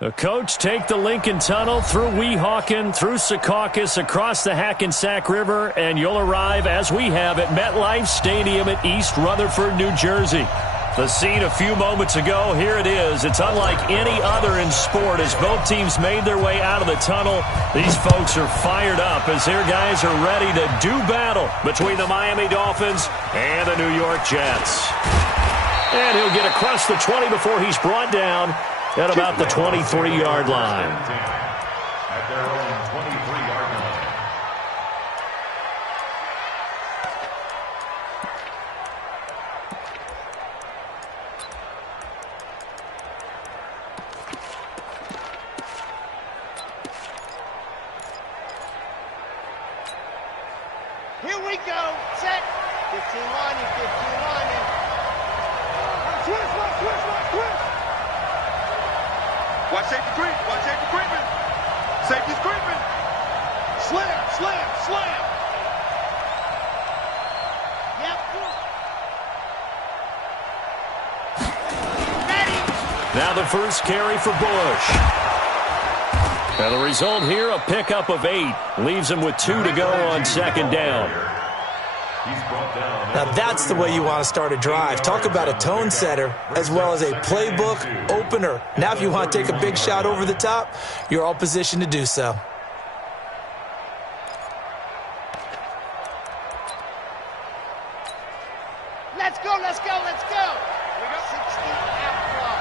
The coach take the Lincoln Tunnel through Weehawken, through Secaucus, across the Hackensack River, and you'll arrive, as we have, at MetLife Stadium at East Rutherford, New Jersey. The scene a few moments ago, here it is. It's unlike any other in sport as both teams made their way out of the tunnel. These folks are fired up as their guys are ready to do battle between the Miami Dolphins and the New York Jets. And he'll get across the 20 before he's brought down at about the 23-yard line. At their own 23-yard line. Here we go. Set. 15 lining, 15 lining. Twist. Watch safety creep. Watch safety creeping. Safety's creeping. Slam. Yep. Ready. Now the first carry for Bush. And the result here, a pickup of 8. Leaves him with 2 to go on second down. Now that's the way you want to start a drive. Talk about a tone setter as well as a playbook opener. Now if you want to take a big shot over the top, you're all positioned to do so. Let's go. We got 60 out.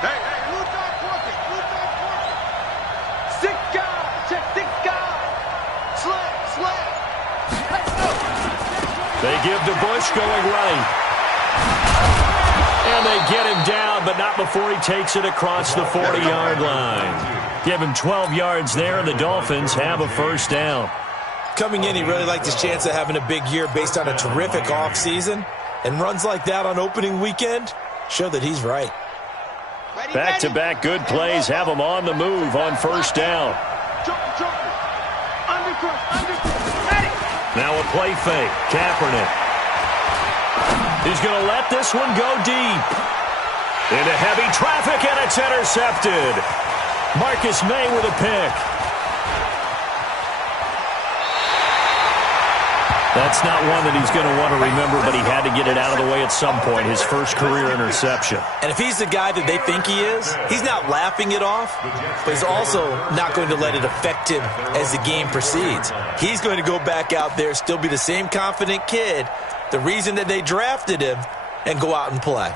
Hey. Blue dog working. Sick guy. Check sick guy. Slam. Let's go. They give to Bush going right. And they get him down, but not before he takes it across the 40-yard line. Give him 12 yards there, and the Dolphins have a first down. Coming in, he really liked his chance of having a big year based on a terrific offseason. And runs like that on opening weekend show that he's right. Back-to-back good plays have him on the move on first down. Jumping. Undercross. Now a play fake. Kaepernick. He's going to let this one go deep. Into heavy traffic, and it's intercepted. Marcus May with a pick. That's not one that he's going to want to remember, but he had to get it out of the way at some point, his first career interception. And if he's the guy that they think he is, he's not laughing it off, but he's also not going to let it affect him as the game proceeds. He's going to go back out there, still be the same confident kid, the reason that they drafted him, and go out and play.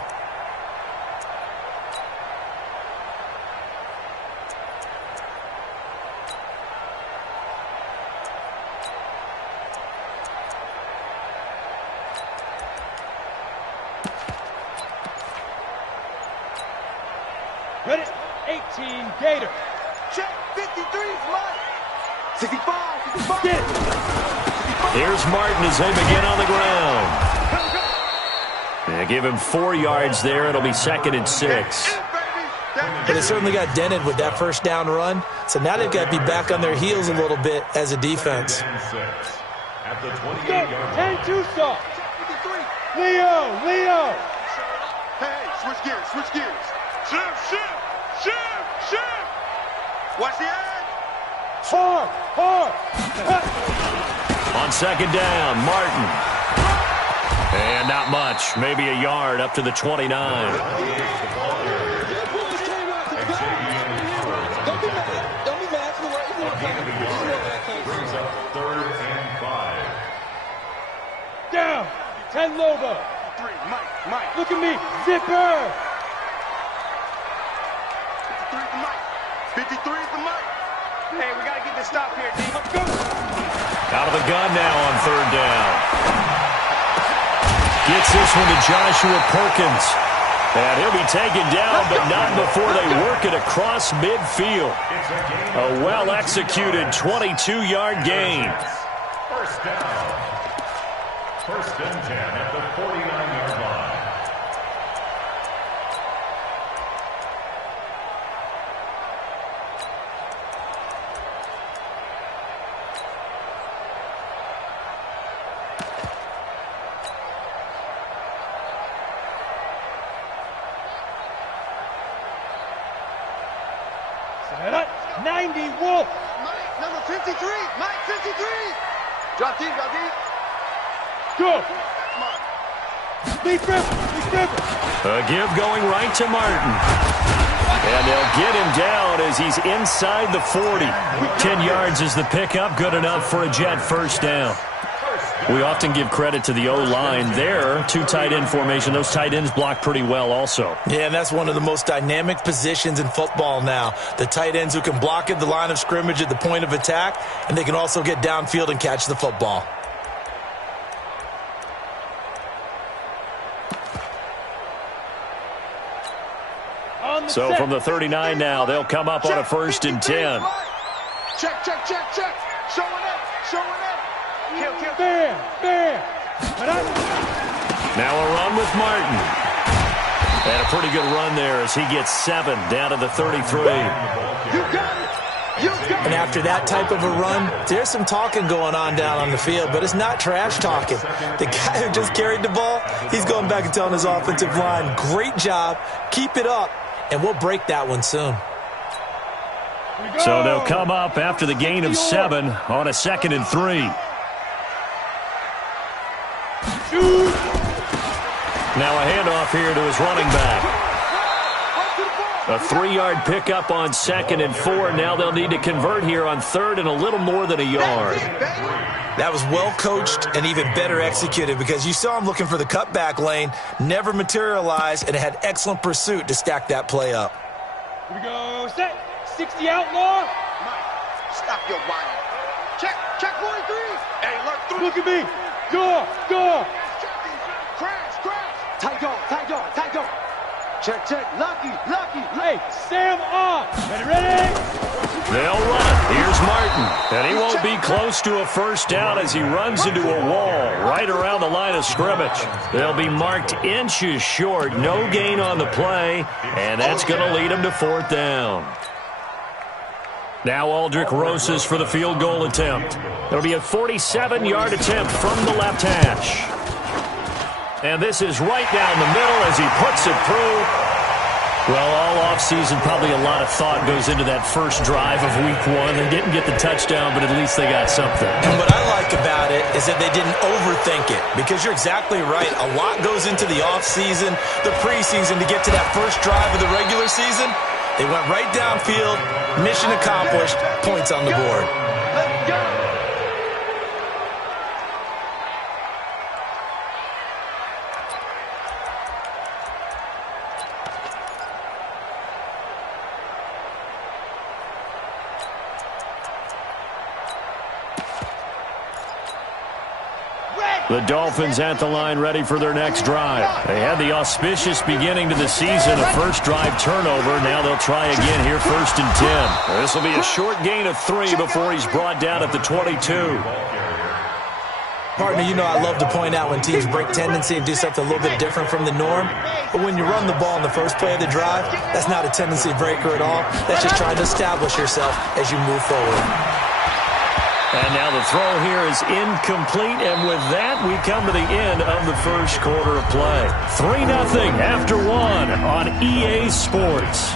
Ready? 18, Gator. Check 53's Mike. 65. Get. Here's Martin as they begin on the ground. They give him 4 yards there. It'll be 2nd and 6. But they certainly got dented with that first down run. So now they've got to be back on their heels a little bit as a defense. At the Go. 28-yard line. 10-2 soft. Leo. Hey, switch gears. Shift. Watch the edge. Hard. On second down, Martin. And not much, maybe a yard up to the 29. Brings up 3rd and 5. Down. 10 Lobo. 3, Mike. Look at me. Zipper. 53 is the Mike. Hey, we got to get this stop here, D. Go. Out of the gun now on 3rd down. Gets this one to Joshua Perkins. And he'll be taken down, but not before they work it across midfield. A well-executed 22-yard gain. First down. 1st and 10 at the 49-yard line. 90 Wolf. Mike, number 53. Mike, 53. Drop deep, drop deep. Go. Come on. Lead dribble. A give going right to Martin. And they'll get him down as he's inside the 40. 10 yards is the pickup, good enough for a Jet first down. We often give credit to the O-line there. 2 tight end formation. Those tight ends block pretty well also. Yeah, and that's one of the most dynamic positions in football now. The tight ends who can block at the line of scrimmage at the point of attack, and they can also get downfield and catch the football. So from the 39 now, they'll come up on a 1st and 10. Check. Showing up. Kill. Bam. Now a run with Martin. And a pretty good run there as he gets 7 down to the 33. You got it. And after that type of a run, there's some talking going on down on the field, but it's not trash talking. The guy who just carried the ball, he's going back and telling his offensive line, great job, keep it up, and we'll break that one soon. So they'll come up after the gain of 7 on a 2nd and 3. Now a handoff here to his running back. A 3-yard pickup on 2nd and 4. Now they'll need to convert here on 3rd and a little more than a yard. That was well coached and even better executed because you saw him looking for the cutback lane, never materialized, and it had excellent pursuit to stack that play up. Here we go. Set. 60 outlaw. Mike, stop your whining. Check 43. Hey, Look at me. Go. Crash. Tight go. Check. Lucky. Hey, Sam off. Ready? They'll run it. Here's Martin. And he won't be close to a first down as he runs into a wall right around the line of scrimmage. They'll be marked inches short. No gain on the play. And that's going to lead him to 4th down. Now Aldrich Rosas for the field goal attempt. It'll be a 47-yard attempt from the left hash. And this is right down the middle as he puts it through. Well, all offseason, probably a lot of thought goes into that first drive of week 1. They didn't get the touchdown, but at least they got something. And what I like about it is that they didn't overthink it because you're exactly right. A lot goes into the offseason, the preseason to get to that first drive of the regular season. They went right downfield, mission accomplished, points on the board. Let's go. The Dolphins at the line ready for their next drive. They had the auspicious beginning to the season, a first drive turnover. Now they'll try again here, 1st and 10. This will be a short gain of 3 before he's brought down at the 22. Partner, you know I love to point out when teams break tendency and do something a little bit different from the norm. But when you run the ball in the first play of the drive, that's not a tendency breaker at all. That's just trying to establish yourself as you move forward. And now the throw here is incomplete, and with that, we come to the end of the first quarter of play. 3-0 after 1 on EA Sports.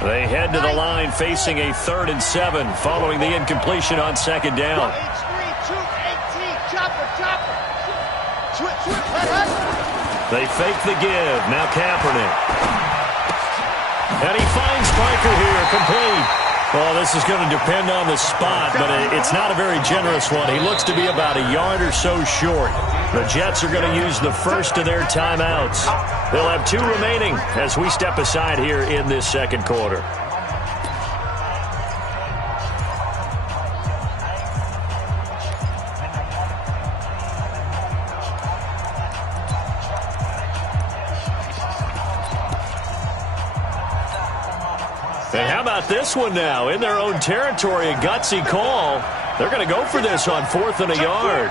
They head to the line facing a 3rd and 7 following the incompletion on 2nd down. They fake the give. Now Kaepernick. And he finds Parker here, complete. Well, this is going to depend on the spot, but it's not a very generous one. He looks to be about a yard or so short. The Jets are going to use the first of their timeouts. They'll have 2 remaining as we step aside here in this second quarter. And how about this one now? In their own territory, a gutsy call. They're going to go for this on 4th and a yard.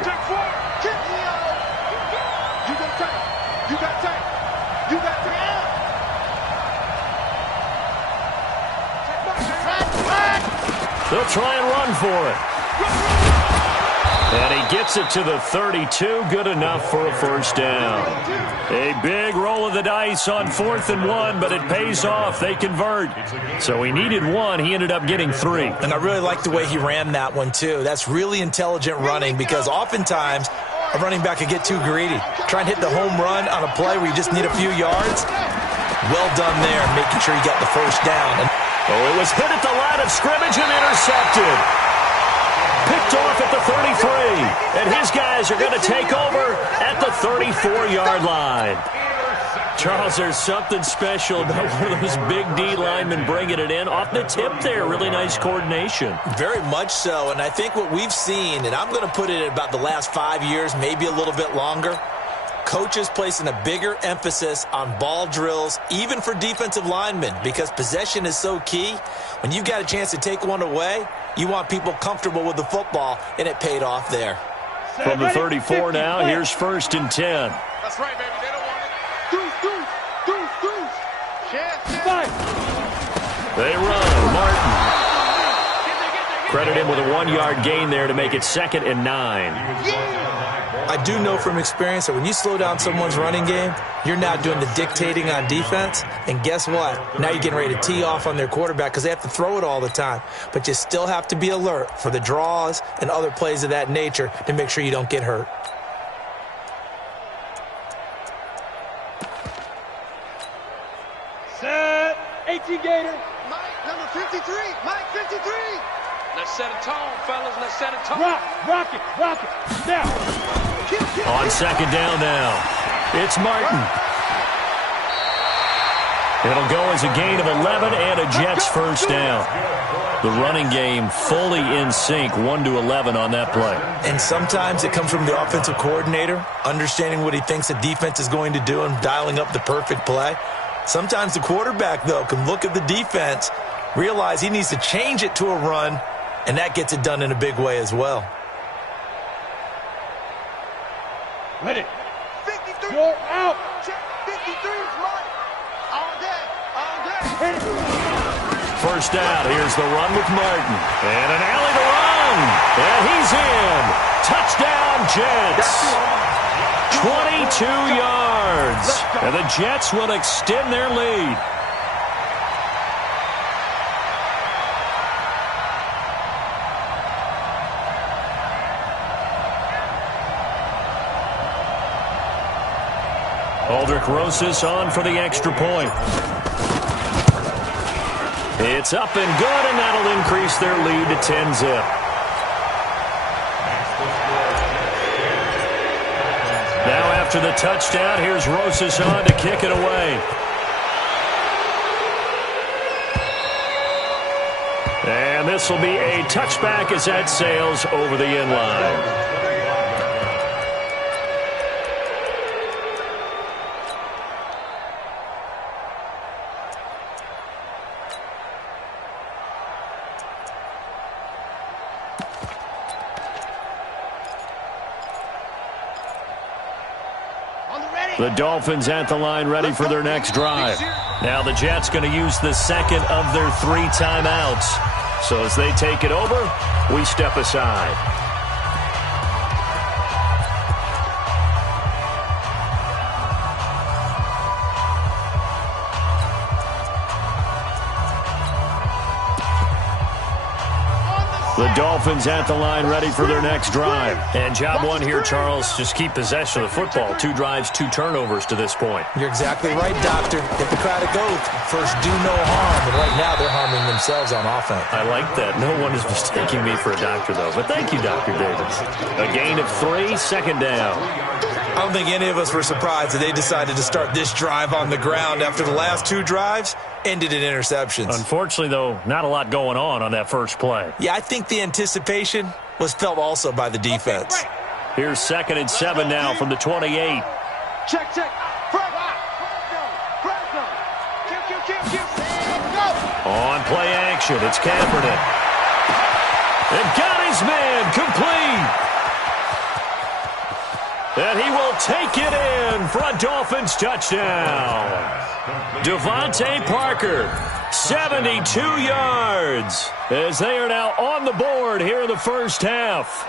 They'll try and run for it. And he gets it to the 32. Good enough for a first down. A big roll of the dice on 4th and 1, but it pays off. They convert. So he needed 1. He ended up getting 3. And I really like the way he ran that one, too. That's really intelligent running because oftentimes a running back could get too greedy. Try and hit the home run on a play where you just need a few yards. Well done there, making sure you got the first down. Oh, it was hit at the line of scrimmage and intercepted. Picked off at the 33. And his guys are going to take over at the 34-yard line. Charles, there's something special about one of those big D linemen bringing it in. Off the tip there, really nice coordination. Very much so, and I think what we've seen, and I'm going to put it at about the last 5 years, maybe a little bit longer, coaches placing a bigger emphasis on ball drills, even for defensive linemen, because possession is so key. When you've got a chance to take one away, you want people comfortable with the football, and it paid off there. From the 34 now, here's 1st and 10. That's right, baby. They don't want it. They run. Martin. Credit him with a 1-yard gain there to make it 2nd and 9. I do know from experience that when you slow down someone's running game, you're now doing the dictating on defense. And guess what? Now you're getting ready to tee off on their quarterback because they have to throw it all the time. But you still have to be alert for the draws and other plays of that nature to make sure you don't get hurt. Set. 18 Gator. Mike, number 53. Mike, 53. Let's set a tone, fellas. Let's set a tone. Rock it. Now. On 2nd down now, it's Martin. It'll go as a gain of 11 and a Jets first down. The running game fully in sync, 1-11 on that play. And sometimes it comes from the offensive coordinator, understanding what he thinks the defense is going to do and dialing up the perfect play. Sometimes the quarterback, though, can look at the defense, realize he needs to change it to a run, and that gets it done in a big way as well. Ready. 53. You're out. 53 is Mike. All day. First down, here's the run with Martin. And an alley to run. And he's in. Touchdown, Jets. 22 yards. And the Jets will extend their lead. Aldrich Rosas on for the extra point. It's up and good, and that'll increase their lead to 10-zip. Now after the touchdown, here's Rosas on to kick it away. And this will be a touchback as that sails over the end line. The Dolphins at the line ready for their next drive. Now the Jets going to use the second of their 3 timeouts. So as they take it over, we step aside. The Dolphins at the line ready for their next drive. And job one here, Charles, just keep possession of the football. 2 drives, 2 turnovers to this point. You're exactly right, Doctor. Hippocratic oath. First, do no harm. And right now, they're harming themselves on offense. I like that. No one is mistaking me for a doctor, though. But thank you, Dr. Davis. A gain of 3, 2nd down. I don't think any of us were surprised that they decided to start this drive on the ground after the last 2 drives ended in interceptions. Unfortunately, though, not a lot going on that first play. Yeah, I think the anticipation was felt also by the defense. Here's 2nd and 7 now from the 28. Check. On play action, it's Kaepernick. And got his man complete. And he will take it in one for a Dolphins touchdown. Devontae Parker, 72 yards, as they are now on the board here in the first half.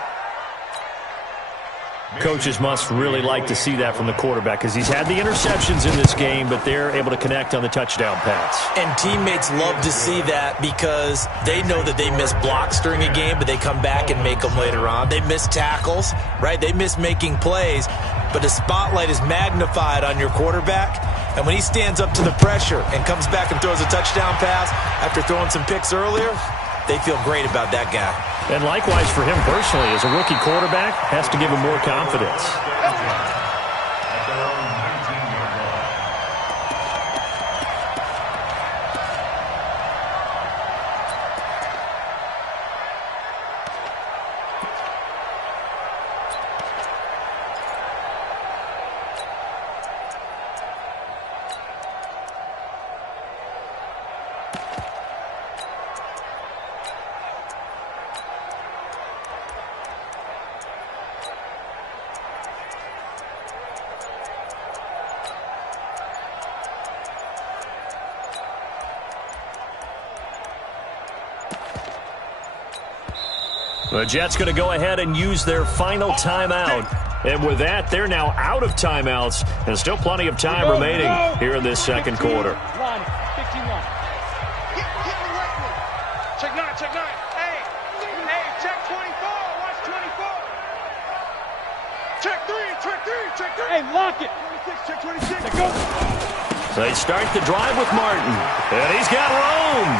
Coaches must really like to see that from the quarterback because he's had the interceptions in this game, but they're able to connect on the touchdown pass. And teammates love to see that because they know that they miss blocks during a game, but they come back and make them later on. They miss tackles, right? They miss making plays, but the spotlight is magnified on your quarterback. And when he stands up to the pressure and comes back and throws a touchdown pass after throwing some picks earlier, they feel great about that guy. And likewise for him personally, as a rookie quarterback, has to give him more confidence. The Jets going to go ahead and use their final timeout. And with that, they're now out of timeouts. And still plenty of time remaining here in this second quarter. Line 51. Get away from me. Check 9, check 9. Hey, check 24. Watch 24. Check 3, check 3, check 3. Hey, lock it. 26, check 26. Go. They start the drive with Martin. And he's got room.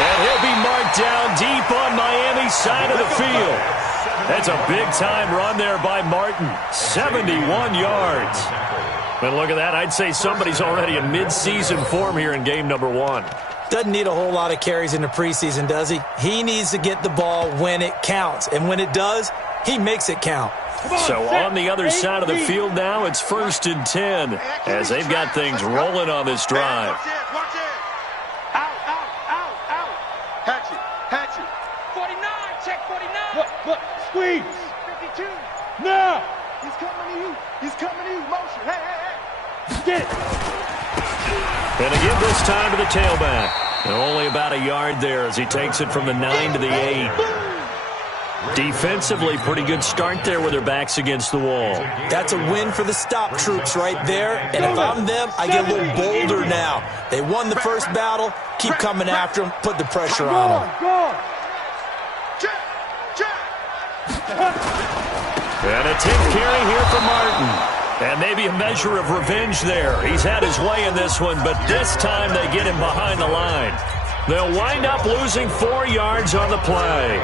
And he'll be marked down deep on Miami's side of the field. That's a big-time run there by Martin. 71 yards. And look at that. I'd say somebody's already in mid-season form here in game number 1. Doesn't need a whole lot of carries in the preseason, does he? He needs to get the ball when it counts. And when it does, he makes it count. So on the other side of the field now, it's 1st and 10 as they've got things rolling on this drive. Watch it, watch it. Out. Hatch it. 49, check 49. Look, squeeze. 52. Now. He's coming to you. He's coming to you. Motion. Hey. Get it. And again this time to the tailback. And only about a yard there as he takes it from the 9 to the 8. Defensively, pretty good start there with their backs against the wall. That's a win for the stop troops right there. And if I'm them, I get a little bolder now. They won the first battle. Keep coming after them. Put the pressure on them. Go. Check. And a 10th carry here for Martin. And maybe a measure of revenge there. He's had his way in this one, but this time they get him behind the line. They'll wind up losing 4 yards on the play.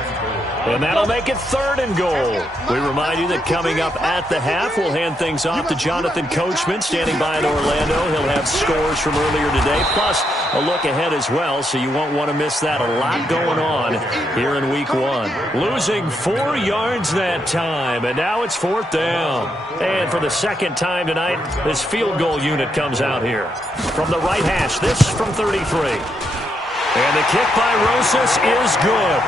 And that'll make it 3rd and goal. We remind you that coming up at the half, we'll hand things off to Jonathan Coachman standing by in Orlando. He'll have scores from earlier today, plus a look ahead as well, so you won't want to miss that. A lot going on here in week 1. Losing 4 yards that time, and now it's 4th down. And for the second time tonight, this field goal unit comes out here. From the right hash, this from 33. And the kick by Rosas is good.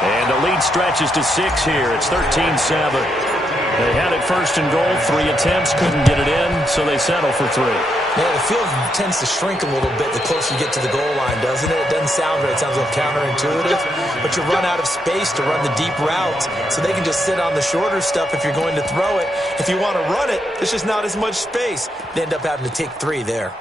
And the lead stretches to 6 here. It's 13-7. They had it 1st and goal. 3 attempts, couldn't get it in, so they settle for 3. Yeah, the field tends to shrink a little bit the closer you get to the goal line, doesn't it? It doesn't sound right. It sounds a little counterintuitive. But you run out of space to run the deep routes, so they can just sit on the shorter stuff if you're going to throw it. If you want to run it, there's just not as much space. They end up having to take 3 there.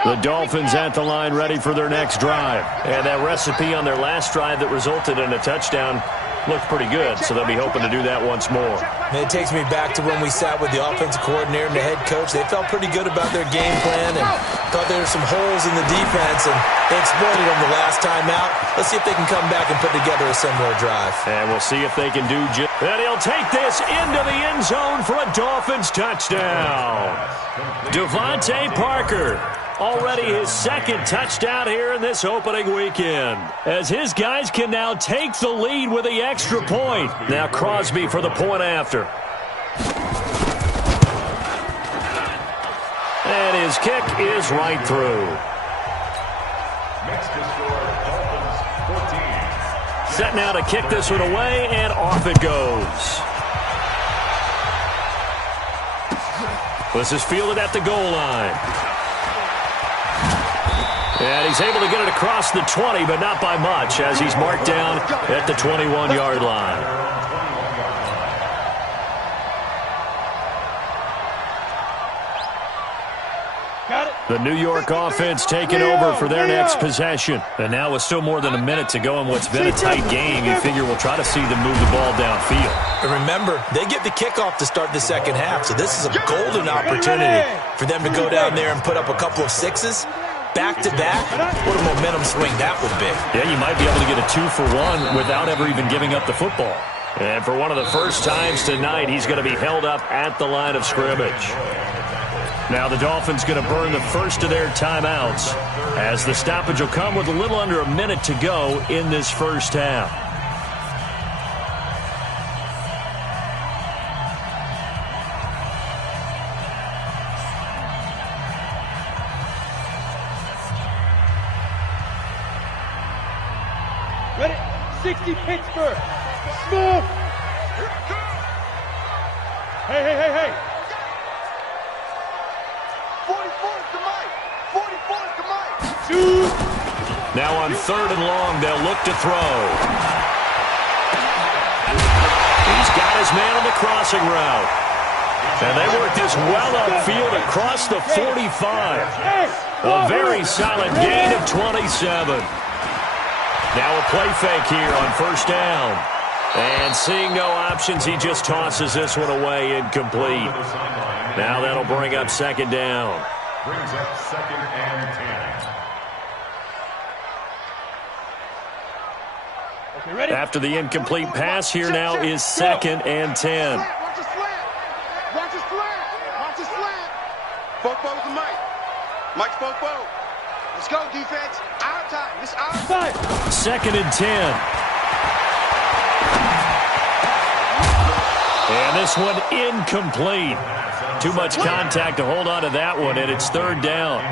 The Dolphins at the line ready for their next drive. And that recipe on their last drive that resulted in a touchdown looked pretty good, so they'll be hoping to do that once more. And it takes me back to when we sat with the offensive coordinator and the head coach. They felt pretty good about their game plan and thought there were some holes in the defense, and they exploited them the last time out. Let's see if they can come back and put together a similar drive. And we'll see if they can do just. And he'll take this into the end zone for a Dolphins touchdown. Devontae Parker, Already his second touchdown here in this opening weekend, as his guys can now take the lead with the extra point. Now Crosby for the point after. And his kick is right through. Next to score, Dolphins 14. Set now to kick this one away, and off it goes. This is fielded at the goal line. And he's able to get it across the 20, but not by much, as he's marked down at the 21-yard line. The New York offense taking over for their next possession. And now with still more than a minute to go in what's been a tight game, you figure we'll try to see them move the ball downfield. And remember, they get the kickoff to start the second half, so this is a golden opportunity for them to go down there and put up a couple of sixes. Back-to-back, what a momentum swing that would be. Yeah, you might be able to get a 2-for-1 without ever even giving up the football. And for one of the first times tonight, he's going to be held up at the line of scrimmage. Now the Dolphins going to burn the first of their timeouts, as the stoppage will come with a little under a minute to go in this first half. Ready? 60 Pittsburgh. Smooth. Hey. 44's the mic. 44's the mic. Now on 3rd and long, they'll look to throw. He's got his man on the crossing route. And they work this well upfield across the 45. A very solid gain of 27. Now a play fake here on first down. And seeing no options, he just tosses this one away, incomplete. Now that'll bring up second down. Brings up 2nd and 10. Okay, ready? After the incomplete pass, here now is 2nd and 10. Watch the slant. Watch the slant. Watch the slant. Fofo's the mic. Mike's Fofo. Let's go, defense. Our time. This our time. 2nd and 10. And this one incomplete. Too much contact to hold on to that one, and it's 3rd down.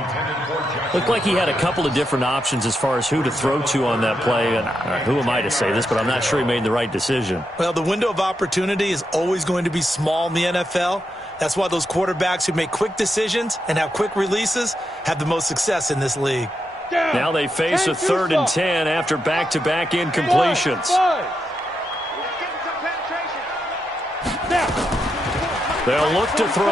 Looked like he had a couple of different options as far as who to throw to on that play. And who am I to say this, but I'm not sure he made the right decision. Well, the window of opportunity is always going to be small in the NFL. That's why those quarterbacks who make quick decisions and have quick releases have the most success in this league. Now they face a 3rd and 10 after back-to-back incompletions. They'll look to throw.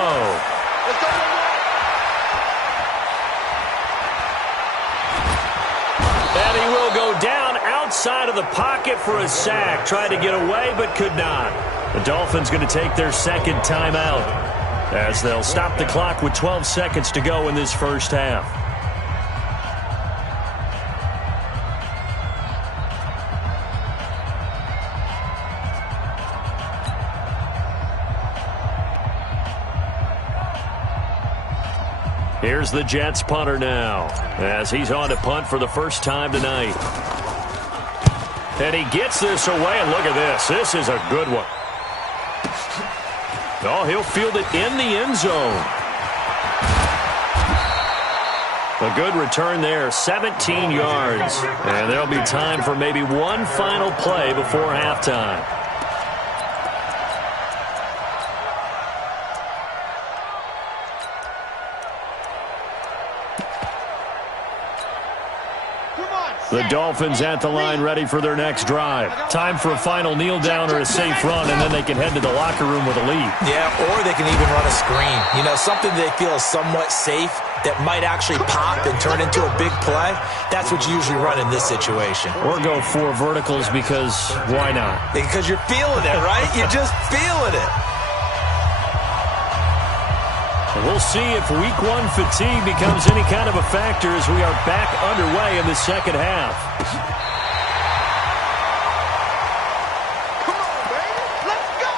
And he will go down outside of the pocket for a sack. Tried to get away, but could not. The Dolphins going to take their second timeout, as they'll stop the clock with 12 seconds to go in this first half. Here's the Jets punter now, as he's on to punt for the first time tonight. And he gets this away, and look at this. This is a good one. Oh, he'll field it in the end zone. A good return there, 17 yards. And there'll be time for maybe one final play before halftime. The Dolphins at the line ready for their next drive. Time for a final kneel down or a safe run, and then they can head to the locker room with a lead. Yeah, or they can even run a screen. You know, something they feel is somewhat safe that might actually pop and turn into a big play. That's what you usually run in this situation. Or go 4 verticals, because why not? Because you're feeling it, right? You're just feeling it. We'll see if week 1 fatigue becomes any kind of a factor as we are back underway in the second half. Come on, baby. Let's go.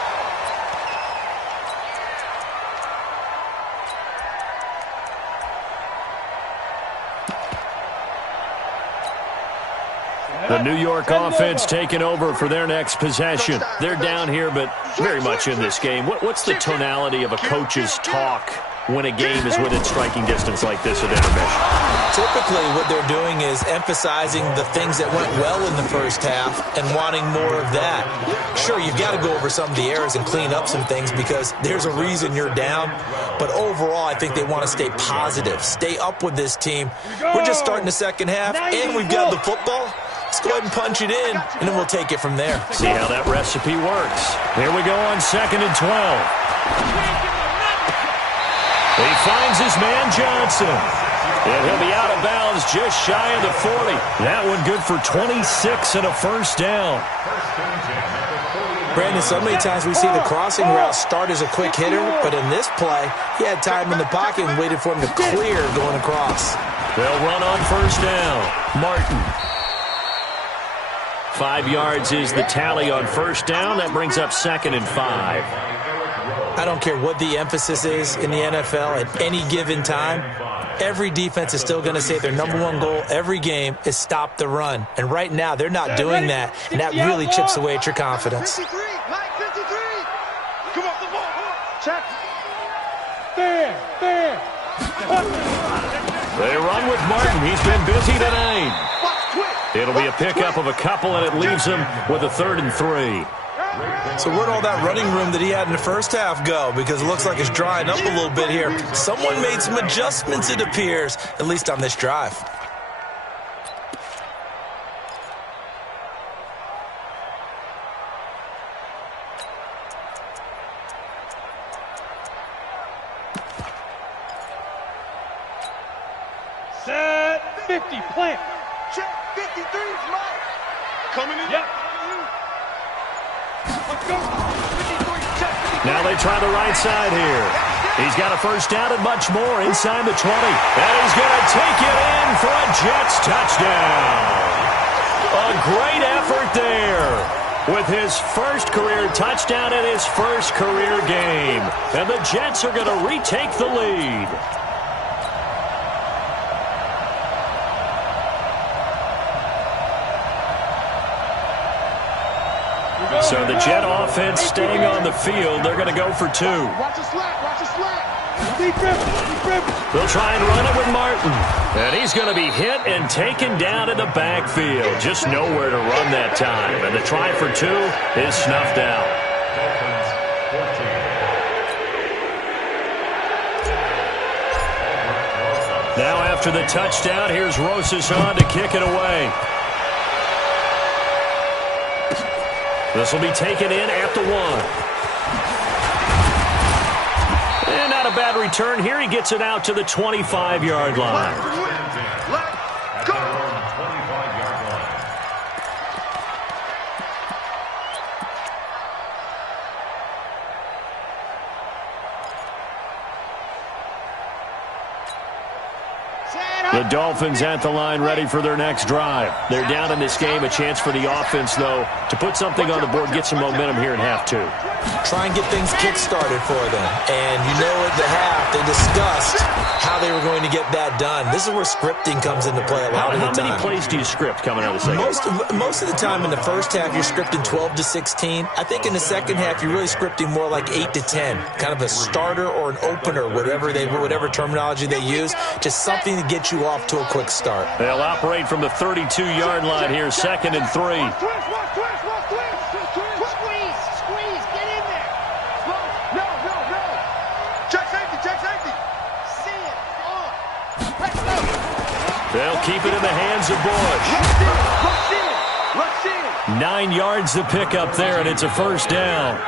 The New York offense taking over for their next possession. They're down here, but very much in this game. What's the tonality of a coach's talk when a game is within striking distance like this at intermission? Typically, what they're doing is emphasizing the things that went well in the first half and wanting more of that. Sure, you've got to go over some of the errors and clean up some things because there's a reason you're down. But overall, I think they want to stay positive, stay up with this team. We're just starting the second half, and we've got the football. Let's go ahead and punch it in, and then we'll take it from there. See how that recipe works. Here we go on 2nd and 12. He finds his man Johnson. And he'll be out of bounds just shy of the 40. That one good for 26 and a first down. Brandon, so many times we see the crossing route start as a quick hitter, but in this play, he had time in the pocket and waited for him to clear going across. They'll run on first down. Martin. 5 yards is the tally on first down. That brings up 2nd and 5. I don't care what the emphasis is in the NFL at any given time. Every defense is still going to say their number one goal every game is stop the run. And right now, they're not doing that, and that really chips away at your confidence. 53, Mike, 53. Come on, the ball. Check. There. They run with Martin. He's been busy tonight. It'll be a pickup of a couple, and it leaves him with a 3rd and 3. So where'd all that running room that he had in the first half go? Because it looks like it's drying up a little bit here. Someone made some adjustments, it appears, at least on this drive. Set 50, plant. Check 53, Mike. Coming in. Yep. Let's go. 53, check 53. Now they try the right side here. He's got a first down and much more inside the 20. And he's going to take it in for a Jets touchdown. A great effort there with his first career touchdown in his first career game. And the Jets are going to retake the lead. So the Jet offense staying on the field. They're going to go for 2. Watch the slap. Watch the slap. Deep rip. They'll try and run it with Martin. And he's going to be hit and taken down in the backfield. Just nowhere to run that time. And the try for 2 is snuffed out. Now after the touchdown, here's Rosas on to kick it away. This will be taken in at the 1. And not a bad return here. He gets it out to the 25-yard line. Let go. 25-yard line. The Dolphins at the line ready for their next drive. They're down in this game. A chance for the offense, though, to put something on the board, get some momentum here in half 2. Try and get things kick-started for them. And you know at the half, they discussed how they were going to get that done. This is where scripting comes into play a lot of the time. How many plays do you script coming out of the second? Most of the time in the first half, you're scripting 12 to 16. I think in the second half, you're really scripting more like 8 to 10. Kind of a starter or an opener, whatever terminology they use. Just something to get you off to a quick start. They'll operate from the 32-yard line here, 2nd and 3. Squeeze, get in there. No. Check safety. See it. Let's go. They'll keep it in the hands of Let's see it. 9 yards to pick up there, and it's a first down.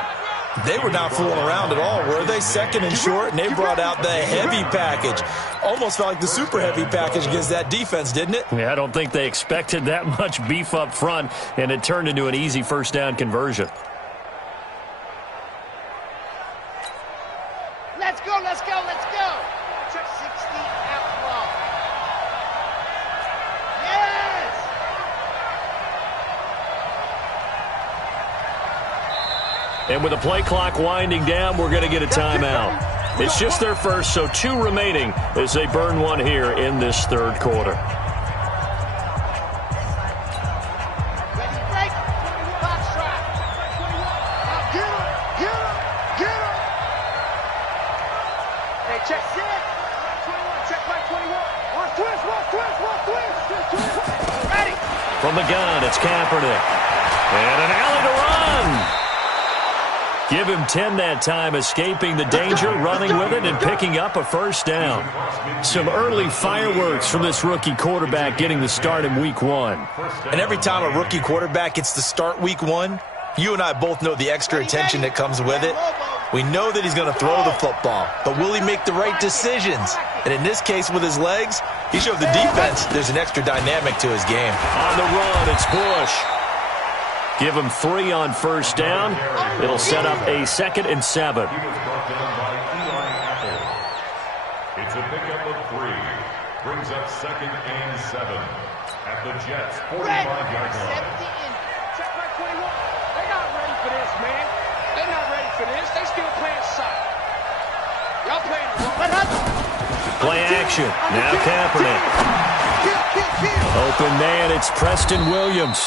They were not fooling around at all, were they? 2nd and short, and they brought out the heavy package. Almost felt like the super heavy package against that defense, didn't it? Yeah, I don't think they expected that much beef up front, and it turned into an easy first down conversion. Let's go. 60 outlaw. Yes. And with the play clock winding down, we're going to get a timeout. It's just their first, so 2 remaining as they burn one here in this third quarter. It's Kaepernick. And an alley to run. Give him 10 that time, escaping the danger, running with it, and picking up a first down. Some early fireworks from this rookie quarterback getting the start in week 1. And every time a rookie quarterback gets to start week 1, you and I both know the extra attention that comes with it. We know that he's going to throw the football, but will he make the right decisions? And in this case, with his legs, he showed the defense there's an extra dynamic to his game. On the run, it's Bush. Give him 3 on first down. It'll set up a 2nd and 7. It's a pickup of 3. Brings up 2nd and 7 at the Jets' 45-yard line. Check back 21. They're not ready for this, man. They're not ready for this. They still playing soft. Y'all playing wrong. Play action. Now Kaepernick. Open man, it's Preston Williams.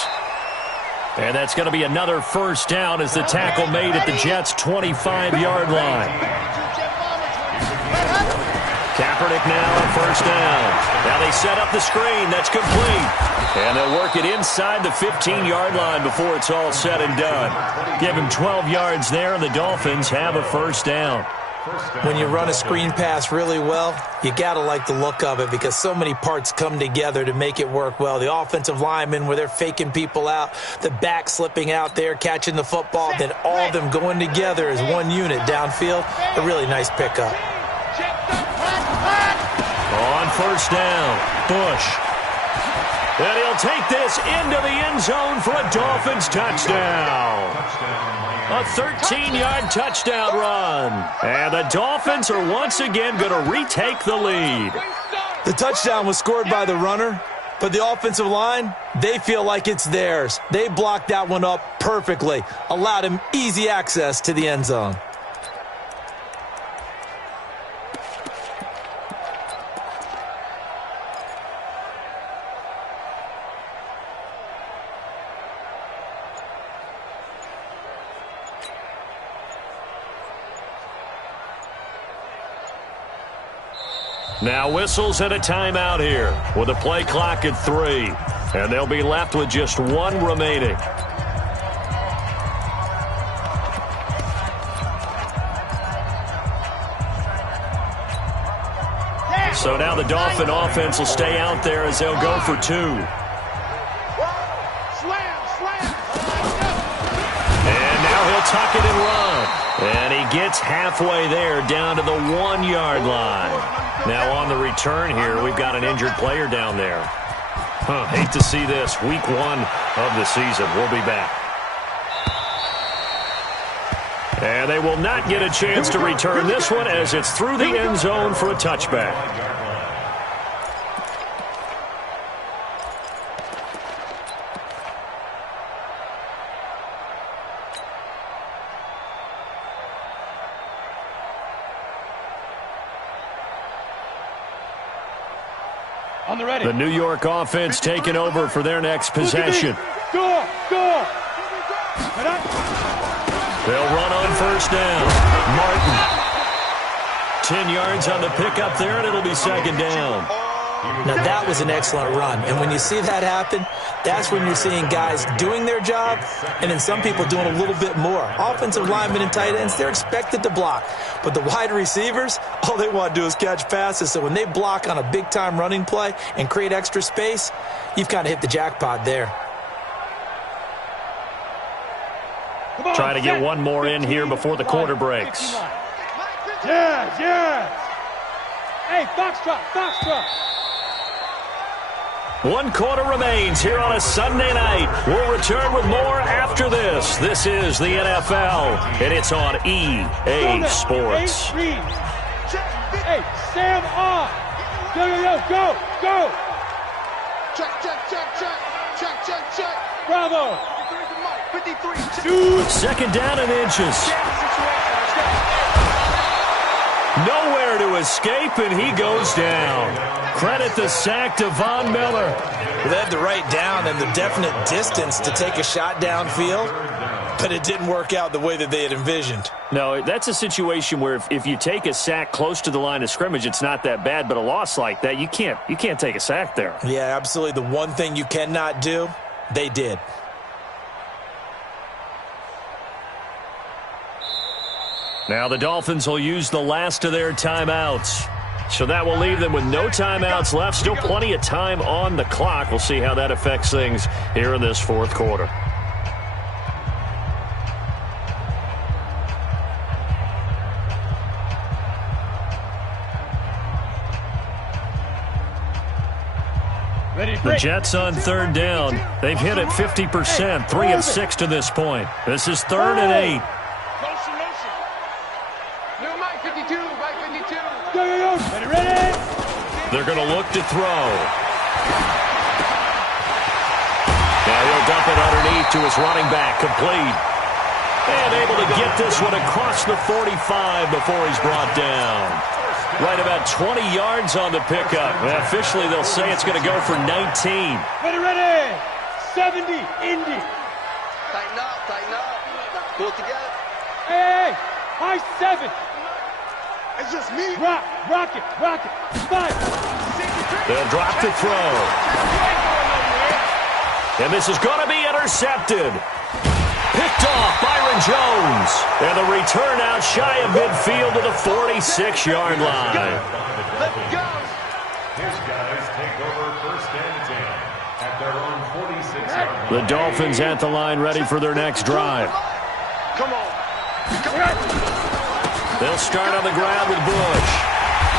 And that's going to be another first down as the tackle made at the Jets' 25-yard line. Kaepernick now on first down. Now they set up the screen. That's complete. And they'll work it inside the 15-yard line before it's all said and done. Give him 12 yards there, and the Dolphins have a first down. When you run a screen pass really well, you got to like the look of it because so many parts come together to make it work well. The offensive linemen, where they're faking people out, the back slipping out there, catching the football, then all of them going together as one unit downfield. A really nice pickup. On first down, Bush. And he'll take this into the end zone for a Dolphins touchdown. A 13-yard touchdown run. And the Dolphins are once again going to retake the lead. The touchdown was scored by the runner, but the offensive line, they feel like it's theirs. They blocked that one up perfectly, allowed him easy access to the end zone. Now whistles and a timeout here with a play clock at 3. And they'll be left with just 1 remaining. So now the Dolphin offense will stay out there as they'll go for 2. And now he'll tuck it and run. And he gets halfway there down to the 1-yard line. Now on the return here, we've got an injured player down there. Hate to see this. Week 1 of the season. We'll be back. And they will not get a chance to return this one as it's through the end zone for a touchback. The New York offense taking over for their next possession. Go! They'll run on first down. Martin. 10 yards on the pickup there, and it'll be 2nd down. Now, that was an excellent run. And when you see that happen, that's when you're seeing guys doing their job and then some people doing a little bit more. Offensive linemen and tight ends, they're expected to block. But the wide receivers, all they want to do is catch passes. So when they block on a big-time running play and create extra space, you've kind of hit the jackpot there. Trying to get one more in here before the quarter breaks. Yeah. Hey, Foxtrot. 1 quarter remains here on a Sunday night. We'll return with more after this. This is the NFL, and it's on EA Sports. Hey, Sam on. Go. Check. Bravo. 2nd down and inches. Nowhere to escape, and he goes down. Credit the sack to Von Miller. They had the right down and the definite distance to take a shot downfield, but it didn't work out the way that they had envisioned. No, that's a situation where if you take a sack close to the line of scrimmage, it's not that bad, but a loss like that, you can't take a sack there. Yeah, absolutely. The one thing you cannot do They did. Now the Dolphins will use the last of their timeouts. So that will leave them with no timeouts left. Still plenty of time on the clock. We'll see how that affects things here in this fourth quarter. The Jets on third down. They've hit it 50%, 3 of 6 to this point. This is 3rd and 8. They're going to look to throw. Now he'll dump it underneath to his running back, complete. And able to get this one across the 45 before he's brought down. Right about 20 yards on the pickup. And officially, they'll say it's going to go for 19. Ready. 70, Indy. Tighten up. Pull it together. Hey, high 7. It's just me. Rock it. 5. They'll drop to throw. And this is going to be intercepted. Picked off, Byron Jones. And the return out shy of midfield to the 46-yard line. Let's go. His guys take over 1st and 10 at their own 46-yard line. The Dolphins at the line ready for their next drive. Come on. They'll start on the ground with Bush.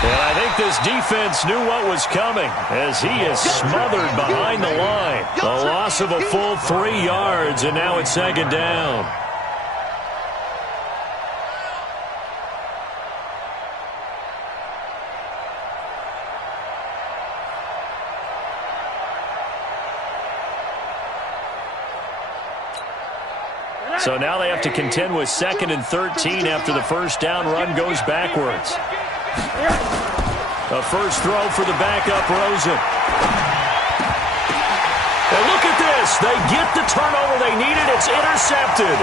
And I think this defense knew what was coming as he is smothered behind the line. A loss of a full 3 yards, and now it's 2nd down. So now they have to contend with 2nd and 13 after the first down run goes backwards. A first throw for the backup, Rosen. And look at this. They get the turnover they needed. It's intercepted.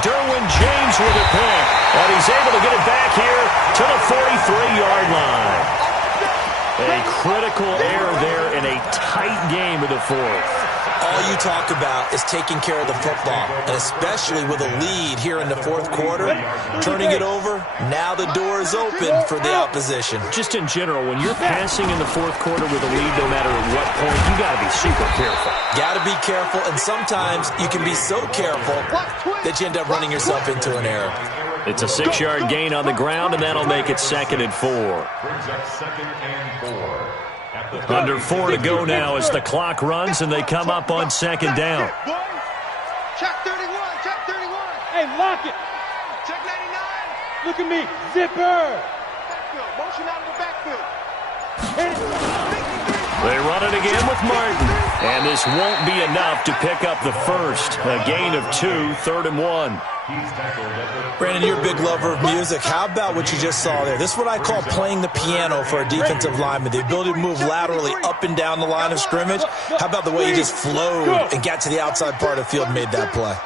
Derwin James with a pick. And he's able to get it back here to the 43-yard line. A critical error there in a tight game of the fourth. All you talk about is taking care of the football, and especially with a lead here in the fourth quarter, turning it over, now the door is open for the opposition. Just in general, when you're passing in the fourth quarter with a lead, no matter at what point, you got to be super careful. Got to be careful, and sometimes you can be so careful that you end up running yourself into an error. It's a 6-yard gain on the ground, and that'll make it 2nd and 4. Brings up 2nd and 4. Under 4 to go now as the clock runs, and they come up on 2nd down. Check 31. Hey, lock it. Check 99. Look at me. Zipper. Backfield. Motion out of the backfield. They run it again with Martin, and this won't be enough to pick up the first. A gain of 2, 3rd and 1. Brandon, you're a big lover of music. How about what you just saw there? This is what I call playing the piano for a defensive lineman. The ability to move laterally up and down the line of scrimmage. How about the way he just flowed and got to the outside part of the field and made that play?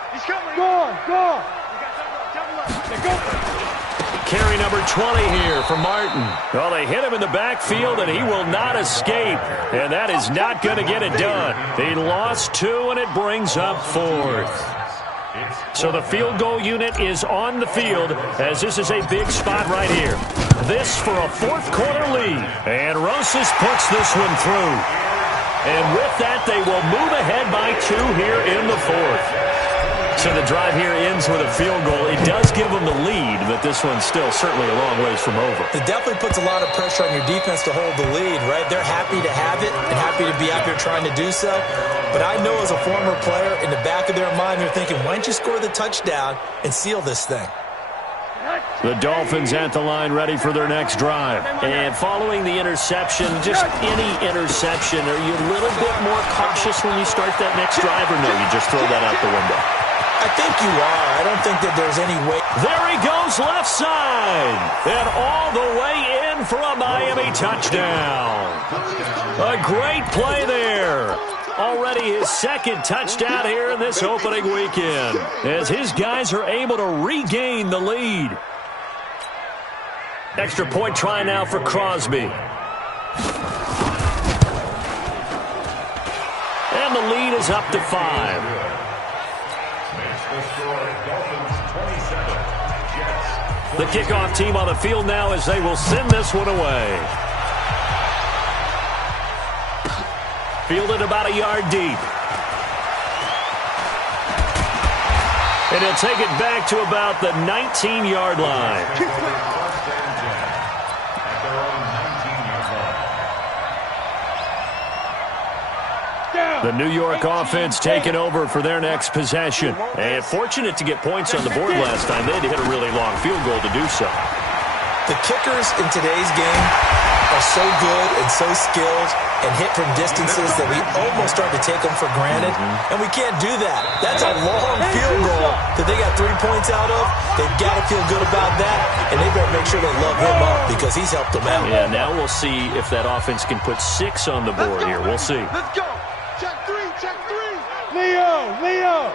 Go. Carry number 20 here for Martin. Well, they hit him in the backfield, and he will not escape. And that is not going to get it done. He lost 2, and it brings up 4th. So the field goal unit is on the field as this is a big spot right here. This for a fourth quarter lead. And Rosas puts this one through. And with that, they will move ahead by 2 here in the fourth. So the drive here ends with a field goal. It does give them the lead, but this one's still certainly a long ways from over. It definitely puts a lot of pressure on your defense to hold the lead, right? They're happy to have it and happy to be out there trying to do so. But I know as a former player, in the back of their mind, they're thinking, why don't you score the touchdown and seal this thing? The Dolphins at the line ready for their next drive. And following the interception, just any interception, are you a little bit more cautious when you start that next drive, or no, you just throw that out the window? I think you are. I don't think that there's any way. There he goes left side. And all the way in for a Miami touchdown. A great play there. Already his 2nd touchdown here in this opening weekend as his guys are able to regain the lead. Extra point try now for Crosby. And and the lead is up to 5. Makes the score Dolphins 27, Jets. The kickoff team on the field now as they will send this one away. Fielded about a yard deep. And he'll take it back to about the 19-yard line. First and 10 at their own 19-yard line. The New York offense taking over for their next possession. And fortunate to get points on the board last time. They had to hit a really long field goal to do so. The kickers in today's game are so good and so skilled and hit from distances that we almost start to take them for granted. And we can't do that. That's a long field goal that they got 3 points out of. They've got to feel good about that, and they better make sure they love him up because he's helped them out. Yeah, now we'll see if that offense can put 6 on the board here. We'll see. Let's go. Check 3, check 3. Leo.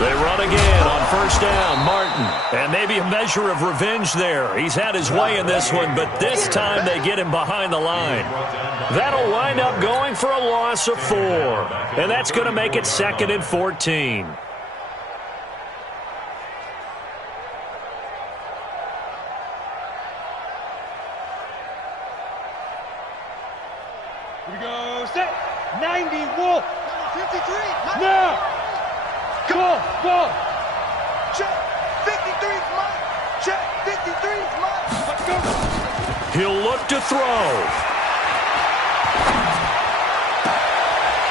They run again on first down. Martin. And maybe a measure of revenge there. He's had his way in this one, but this time they get him behind the line. That'll wind up going for a loss of 4. And that's going to make it 2nd and 14. Here we go. Set. 90, Wolf. 53. Now. Go. Check. 53's mine. Check. 53's mine. Let's go. He'll look to throw.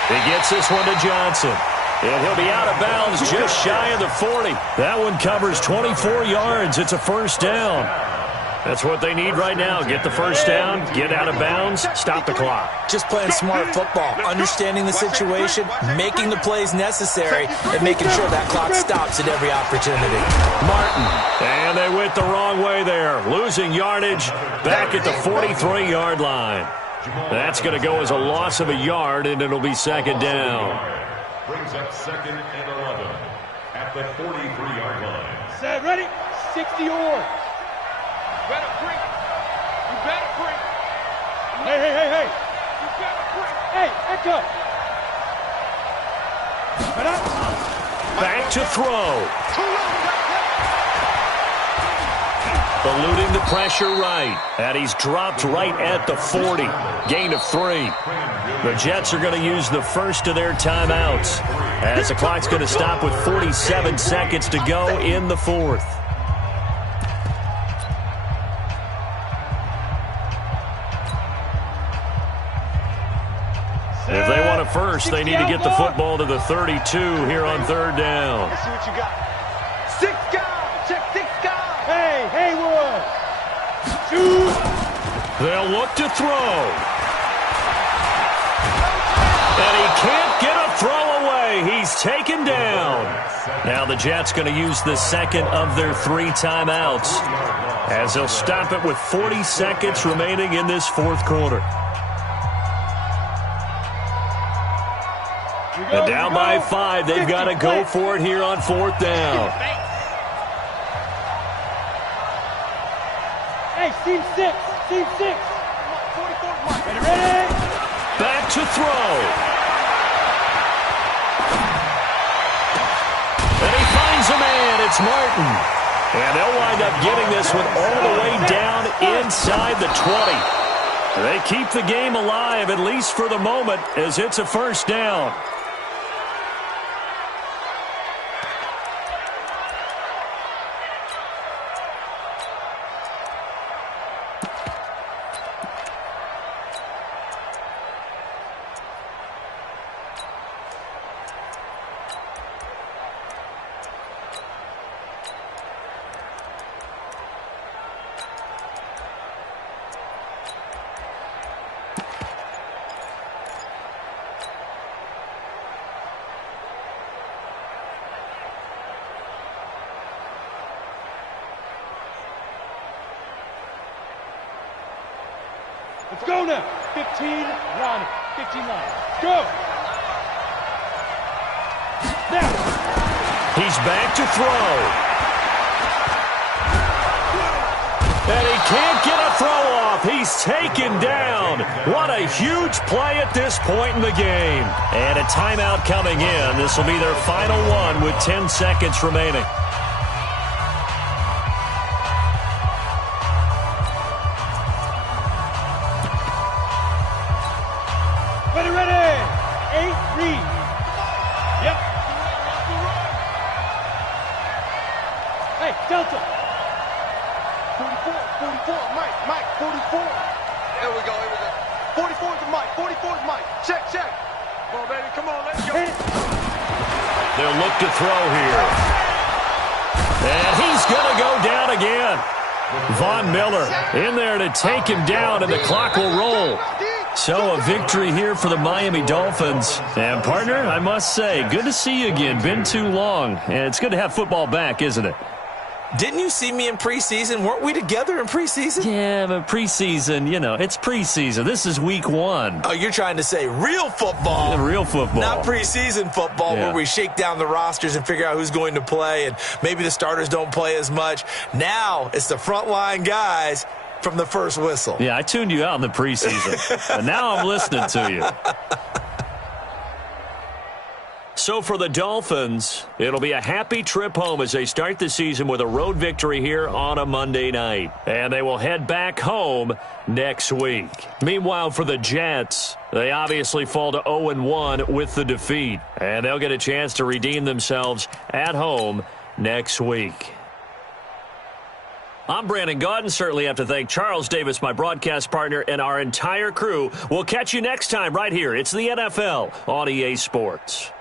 He gets this one to Johnson. And he'll be out of bounds just shy of the 40. That one covers 24 yards. It's a first down. That's what they need right now. Get the first down, get out of bounds, stop the clock. Just playing smart football, understanding the situation, making the plays necessary, and making sure that clock stops at every opportunity. Martin. And they went the wrong way there. Losing yardage back at the 43-yard line. That's going to go as a loss of a yard, and it'll be 2nd down. Brings up 2nd and 11 at the 43-yard line. Set. Ready. 60 or. You better bring it. You better bring it. Hey. You better bring it. Hey, Echo. Back to throw. Eluding the pressure right. And he's dropped right at the 40. Gain of 3. The Jets are going to use the first of their timeouts, as the clock's going to stop with 47 seconds to go in the 4th. If they want a first, they need to get the football to the 32 here on 3rd down. Let's see what you got. 6 guys. Check 6 guys. Hey, Haywood. Shoot. They'll look to throw. And he can't get a throw away. He's taken down. Now the Jets going to use the 2nd of their 3 timeouts, as they'll stop it with 40 seconds remaining in this 4th quarter. And down by 5, they've got to go for it here on 4th down. Hey, team 6. Ready? Back to throw. And he finds a man. It's Martin. And they'll wind up getting this one all the way down inside the 20. They keep the game alive, at least for the moment, as it's a first down. Let's go now. 15 line. 15 line. Go. Now. He's back to throw. And he can't get a throw off. He's taken down. What a huge play at this point in the game. And a timeout coming in. This will be their final one with 10 seconds remaining. Ready. 8, read. Yep. Hey, Delta. 44, Mike, 44. Here we go. 44 is Mike, 44 is Mike. Check. Come on, baby, come on, let's go. They'll look to throw here. And he's going to go down again. Von Miller in there to take him down, and the clock will roll. So a victory here for the Miami Dolphins. And, partner, I must say, good to see you again. Been too long. And it's good to have football back, isn't it? Didn't you see me in preseason? Weren't we together in preseason? Yeah, but preseason, it's preseason. This is week 1. Oh, you're trying to say real football. Yeah, real football. Not preseason football where we shake down the rosters and figure out who's going to play, and maybe the starters don't play as much. Now it's the frontline guys from the first whistle. Yeah, I tuned you out in the preseason. And now I'm listening to you. So for the Dolphins, it'll be a happy trip home as they start the season with a road victory here on a Monday night. And they will head back home next week. Meanwhile, for the Jets, they obviously fall to 0-1 with the defeat. And they'll get a chance to redeem themselves at home next week. I'm Brandon Gaudin. Certainly have to thank Charles Davis, my broadcast partner, and our entire crew. We'll catch you next time right here. It's the NFL on EA Sports.